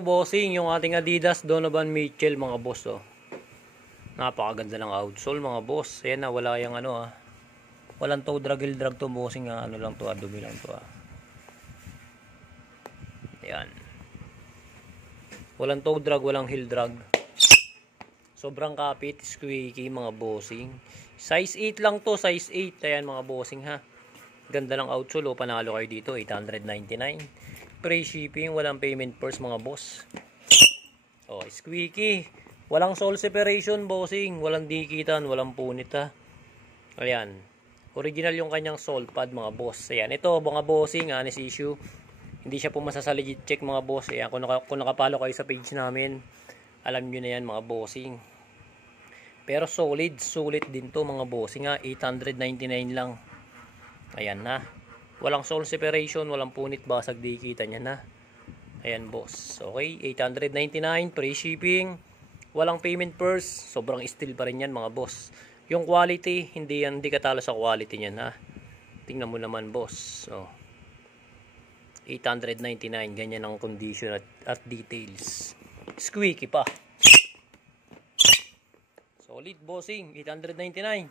Bossing, yung ating Adidas Donovan Mitchell mga boss, oh. Napakaganda ng outsole mga boss. Ayan na, wala yung ano ah. Walang toe drag to bossing ah. Ano lang to ah, dumi lang to ah. Ayan. Walang toe drag, walang heel drag. Sobrang kapit, squeaky mga bossing. Size 8 lang to, size 8. Ayan mga bossing ha. Ganda ng outsole, oh. Panalo kayo dito, 899. Free shipping, walang payment first mga boss. Oh, squeaky. Walang sole separation bossing, walang dikitan, walang punit ha. Ayan. Original yung kanyang sole pad mga boss. Ayan, ito mga bossing, honest issue. Hindi siya pumasa sa legit check mga boss. Ayan, kung nakapalo kayo sa page namin, alam nyo na yan mga bossing. Pero solid, sulit din to mga bossing ha. 899 lang. Ayan na. Walang sole separation, walang punit, basag, dikitan yan ha. Ayan boss. Okay, 899, free shipping. Walang payment first. Sobrang steel pa rin yan mga boss. Yung quality, hindi katalo sa quality niyan ha. Tingnan mo naman boss. So, 899, ganyan ang condition at details. Squeaky pa. Solid bossing, 899.